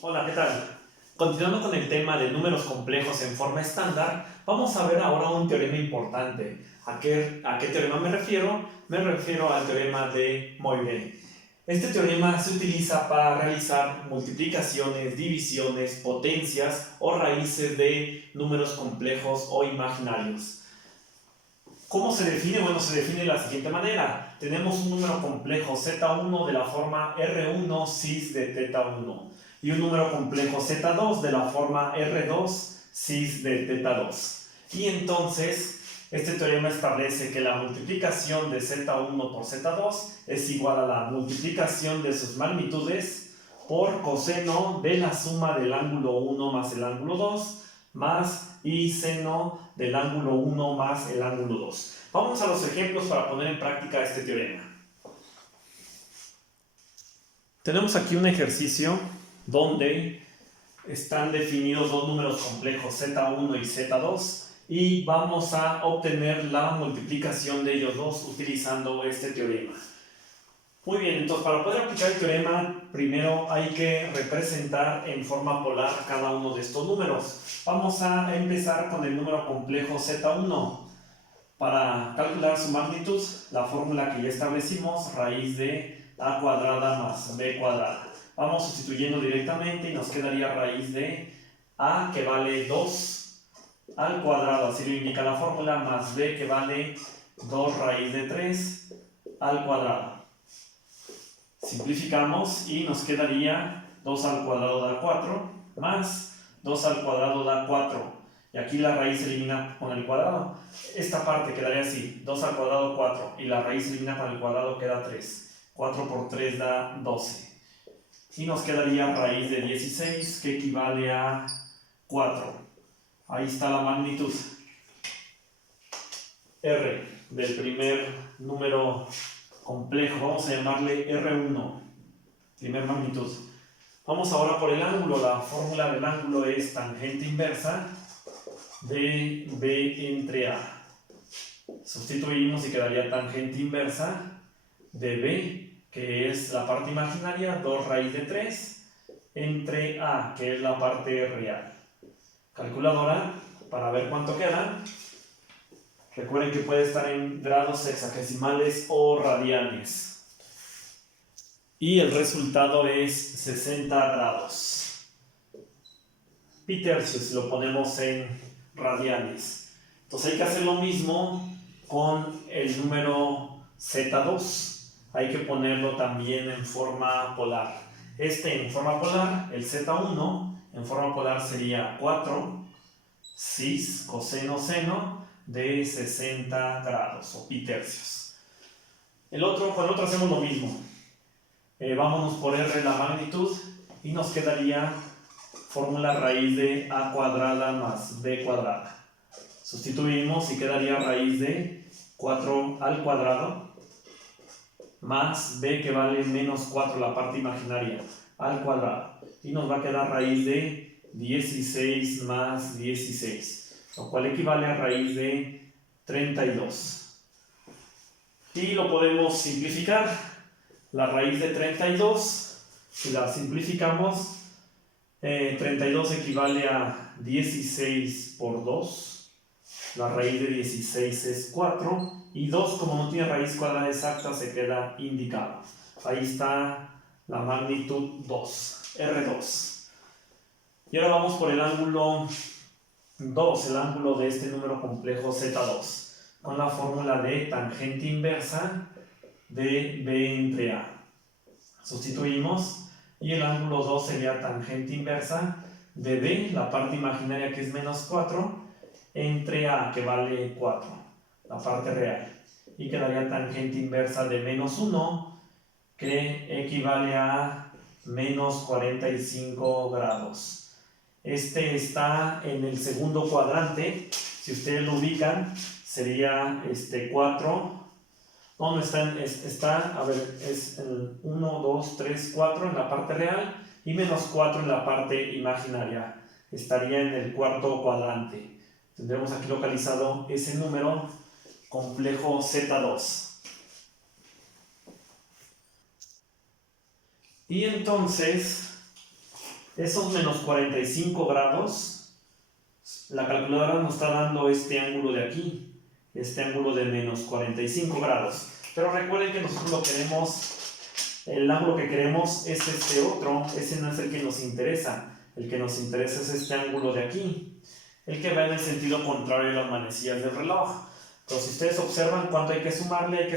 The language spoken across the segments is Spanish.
Hola, ¿qué tal? Continuando con el tema de números complejos en forma estándar, vamos a ver ahora un teorema importante. ¿A qué teorema me refiero? Me refiero al teorema de Moivre. Este teorema se utiliza para realizar multiplicaciones, divisiones, potencias o raíces de números complejos o imaginarios. ¿Cómo se define? Bueno, se define de la siguiente manera. Tenemos un número complejo z1 de la forma R1 cis de θ1 y un número complejo z2 de la forma R2 cis de θ2. Y entonces, este teorema establece que la multiplicación de z1 por z2 es igual a la multiplicación de sus magnitudes por coseno de la suma del ángulo 1 más el ángulo 2 más y seno del ángulo 1 más el ángulo 2. Vamos a los ejemplos para poner en práctica este teorema. Tenemos aquí un ejercicio donde están definidos dos números complejos z1 y z2 y vamos a obtener la multiplicación de ellos dos utilizando este teorema. Muy bien, entonces para poder aplicar el teorema, primero hay que representar en forma polar cada uno de estos números. Vamos a empezar con el número complejo z1. Para calcular su magnitud, la fórmula que ya establecimos, raíz de a cuadrada más b cuadrada. Vamos sustituyendo directamente y nos quedaría raíz de a, que vale 2 al cuadrado, así lo indica la fórmula, más b, que vale 2 raíz de 3 al cuadrado. Simplificamos y nos quedaría 2 al cuadrado da 4 más 2 al cuadrado da 4. Y aquí la raíz se elimina con el cuadrado. Esta parte quedaría así, 2 al cuadrado 4 y la raíz se elimina con el cuadrado, queda 3. 4 por 3 da 12. Y nos quedaría raíz de 16, que equivale a 4. Ahí está la magnitud R del primer número complejo. Vamos a llamarle R1, primer magnitud. Vamos ahora por el ángulo. La fórmula del ángulo es tangente inversa de B entre A. Sustituimos y quedaría tangente inversa de B, que es la parte imaginaria, 2 raíz de 3, entre A, que es la parte real. Calculadora para ver cuánto queda. Recuerden que puede estar en grados hexagesimales o radianes. Y el resultado es 60 grados. Pi tercios lo ponemos en radianes. Entonces hay que hacer lo mismo con el número z2. Hay que ponerlo también en forma polar. En forma polar, el z1 en forma polar sería 4 cis coseno seno de 60 grados o pi tercios. Con el otro hacemos lo mismo. Vámonos por R la magnitud y nos quedaría fórmula raíz de a cuadrada más b cuadrada. Sustituimos y quedaría raíz de 4 al cuadrado más b, que vale menos 4, la parte imaginaria, al cuadrado. Y nos va a quedar raíz de 16 más 16, lo cual equivale a raíz de 32. Y lo podemos simplificar. La raíz de 32, si la simplificamos, 32 equivale a 16 por 2. La raíz de 16 es 4. Y 2, como no tiene raíz cuadrada exacta, se queda indicado. Ahí está la magnitud 2, R2. Y ahora vamos por el ángulo 2, el ángulo de este número complejo Z2, con la fórmula de tangente inversa de B entre A. Sustituimos y el ángulo 2 sería tangente inversa de B, la parte imaginaria, que es menos 4, entre A, que vale 4, la parte real. Y quedaría tangente inversa de menos 1, que equivale a menos 45 grados. Este está en el segundo cuadrante. Si ustedes lo ubican, sería 4. ¿Dónde está? A ver, es el 1, 2, 3, 4 en la parte real y menos 4 en la parte imaginaria. Estaría en el cuarto cuadrante. Tendremos aquí localizado ese número complejo Z2. Y entonces Esos menos 45 grados, la calculadora nos está dando este ángulo de aquí, este ángulo de menos 45 grados. Pero recuerden que nosotros lo queremos, el ángulo que queremos es este otro, ese no es el que nos interesa. El que nos interesa es este ángulo de aquí, el que va en el sentido contrario de las manecillas del reloj. Entonces, si ustedes observan cuánto hay que sumarle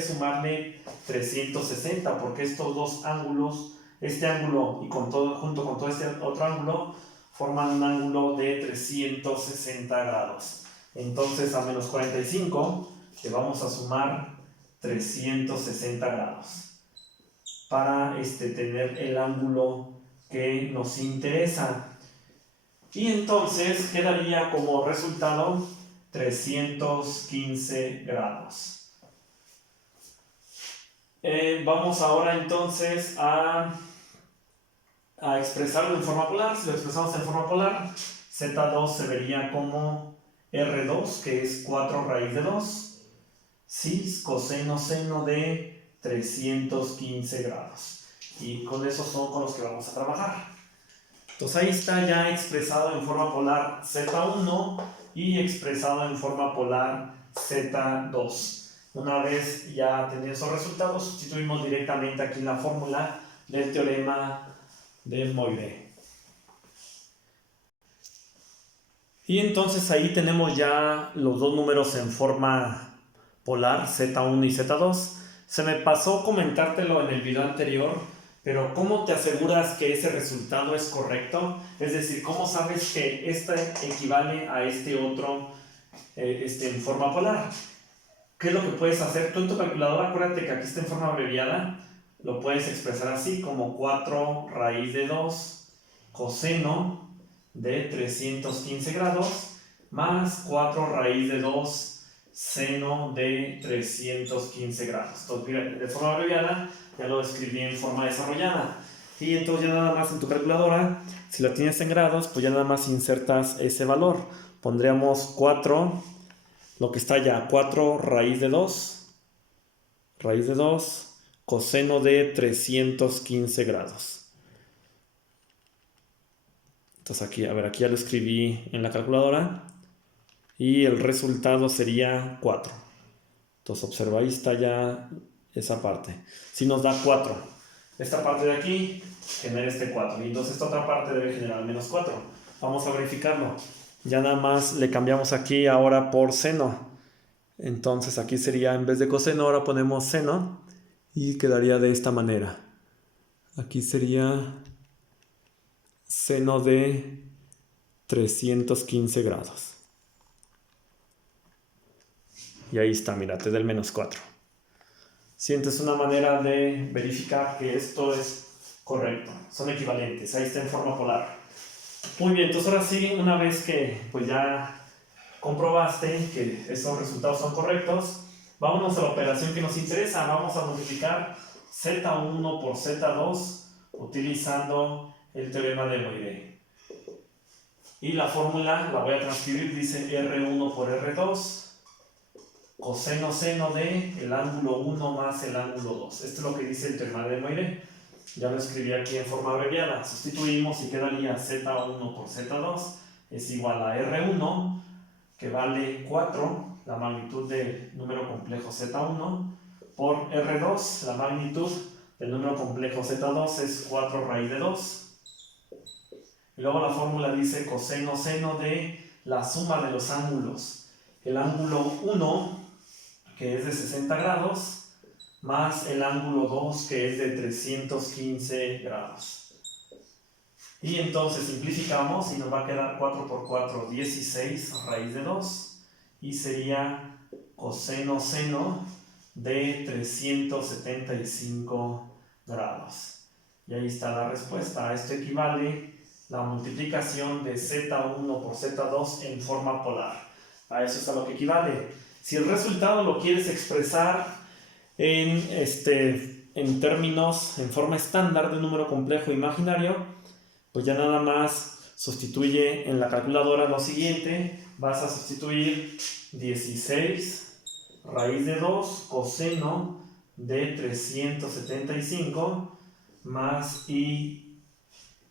360, porque estos dos ángulos, este ángulo y junto con todo este otro ángulo, forman un ángulo de 360 grados. Entonces, a menos 45 le vamos a sumar 360 grados para tener el ángulo que nos interesa. Y entonces quedaría como resultado 315 grados. Vamos ahora entonces a expresarlo en forma polar. Si lo expresamos en forma polar, Z2 se vería como R2, que es 4 raíz de 2, cis coseno seno de 315 grados. Y con esos son con los que vamos a trabajar. Entonces ahí está ya expresado en forma polar Z1 y expresado en forma polar Z2. Una vez ya teniendo esos resultados, sustituimos directamente aquí en la fórmula del teorema de Moiré. Y entonces ahí tenemos ya los dos números en forma polar, Z1 y Z2. Se me pasó comentártelo en el video anterior, pero ¿cómo te aseguras que ese resultado es correcto? Es decir, ¿cómo sabes que este equivale a este otro en forma polar? ¿Qué es lo que puedes hacer? Tú en tu calculadora, acuérdate que aquí está en forma abreviada, lo puedes expresar así, como 4 raíz de 2 coseno de 315 grados más 4 raíz de 2 seno de 315 grados. Entonces, mira, de forma abreviada ya lo escribí en forma desarrollada. Y entonces ya nada más en tu calculadora, si la tienes en grados, pues ya nada más insertas ese valor. Pondríamos 4, lo que está ya, 4 raíz de 2 coseno de 315 grados. Entonces aquí, a ver, aquí ya lo escribí en la calculadora y el resultado sería 4. Entonces observa, ahí está ya esa parte. Si nos da 4, esta parte de aquí genera este 4 y entonces esta otra parte debe generar menos 4. Vamos a verificarlo. Ya nada más le cambiamos aquí ahora por seno. Entonces aquí sería, en vez de coseno, ahora ponemos seno y quedaría de esta manera. Aquí sería seno de 315 grados. Y ahí está, mira, te da el menos 4. Sientes una manera de verificar que esto es correcto. Son equivalentes, ahí está en forma polar. Muy bien, entonces ahora sí, una vez que pues ya comprobaste que esos resultados son correctos, vámonos a la operación que nos interesa. Vamos a multiplicar Z1 por Z2 utilizando el teorema de Moiré. Y la fórmula la voy a transcribir, dice R1 por R2 coseno seno de el ángulo 1 más el ángulo 2. Esto es lo que dice el teorema de Moiré. Ya lo escribí aquí en forma abreviada. Sustituimos y quedaría Z1 por Z2 es igual a R1, que vale 4, la magnitud del número complejo Z1, por R2, la magnitud del número complejo Z2 es 4 raíz de 2. Y luego la fórmula dice coseno seno de la suma de los ángulos. El ángulo 1, que es de 60 grados, más el ángulo 2, que es de 315 grados. Y entonces simplificamos y nos va a quedar 4 por 4, 16 raíz de 2. Y sería coseno seno de 375 grados. Y ahí está la respuesta. A esto equivale la multiplicación de Z1 por Z2 en forma polar. A eso es a lo que equivale. Si el resultado lo quieres expresar en términos, en forma estándar de un número complejo imaginario, pues ya nada más sustituye en la calculadora lo siguiente. Vas a sustituir 16 raíz de 2 coseno de 375 más y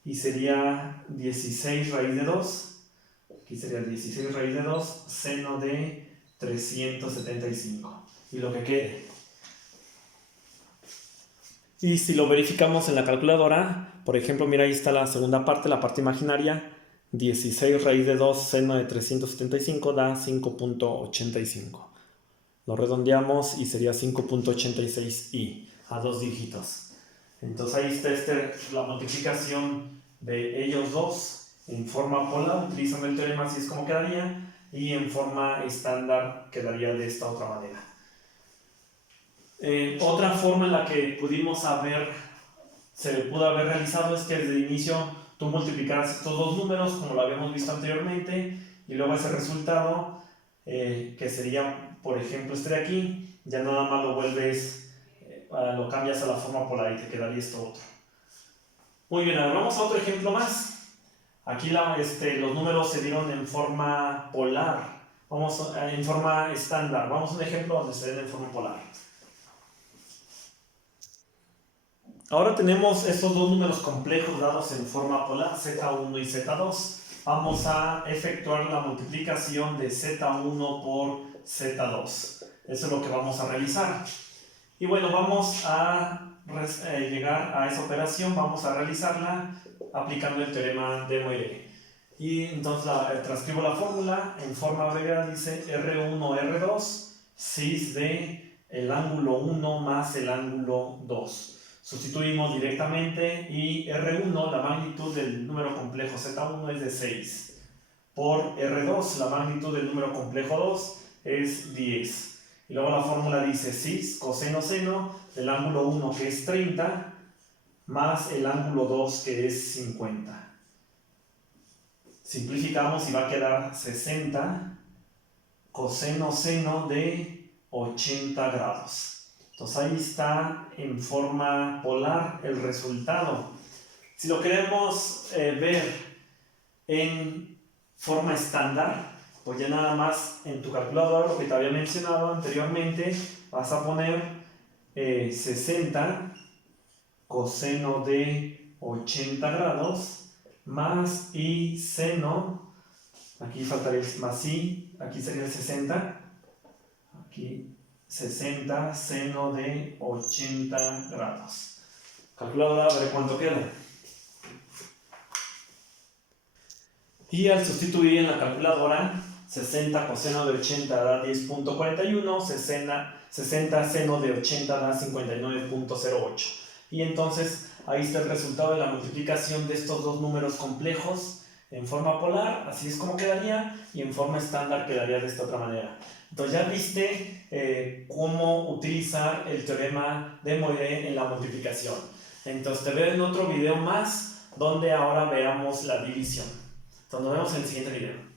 y sería 16 raíz de 2. Aquí sería 16 raíz de 2 seno de 375. Y lo que quede. Y si lo verificamos en la calculadora, por ejemplo, mira, ahí está la segunda parte, la parte imaginaria. 16 raíz de 2 seno de 375 da 5.85. Lo redondeamos y sería 5.86i a 2 dígitos. Entonces ahí está la multiplicación de ellos dos en forma polar, utilizando el teorema, así es como quedaría, y en forma estándar quedaría de esta otra manera. Otra forma en la que se pudo haber realizado es que desde el inicio tú multiplicaras estos dos números como lo habíamos visto anteriormente y luego ese resultado que sería, por ejemplo, este de aquí, ya nada más lo vuelves, lo cambias a la forma polar y te quedaría esto otro. Muy bien, ahora vamos a otro ejemplo más. Aquí los números se dieron en forma polar, en forma estándar. Vamos a un ejemplo donde se den en forma polar. Ahora tenemos estos dos números complejos dados en forma polar, Z1 y Z2. Vamos a efectuar la multiplicación de Z1 por Z2. Eso es lo que vamos a realizar. Y bueno, vamos a llegar a esa operación, vamos a realizarla aplicando el teorema de Moiré. Y entonces transcribo la fórmula en forma abreviada, dice R1, R2, cis de el ángulo 1 más el ángulo 2. Sustituimos directamente y R1, la magnitud del número complejo Z1 es de 6. Por R2, la magnitud del número complejo 2 es 10. Y luego la fórmula dice cis, coseno, seno, del ángulo 1 que es 30, más el ángulo 2 que es 50. Simplificamos y va a quedar 60 coseno, seno de 80 grados. Entonces ahí está en forma polar el resultado. Si lo queremos ver en forma estándar, pues ya nada más en tu calculadora, lo que te había mencionado anteriormente, vas a poner 60 coseno de 80 grados más y seno, aquí faltaría el más y, aquí sería el 60, aquí 60 seno de 80 grados. Calculadora, a ver cuánto queda. Y al sustituir en la calculadora, 60 coseno de 80 da 10.41, 60 seno de 80 da 59.08. Y entonces ahí está el resultado de la multiplicación de estos dos números complejos en forma polar, así es como quedaría, y en forma estándar quedaría de esta otra manera. Entonces ya viste cómo utilizar el teorema de Moiré en la multiplicación. Entonces te veo en otro video más donde ahora veamos la división. Entonces nos vemos en el siguiente video.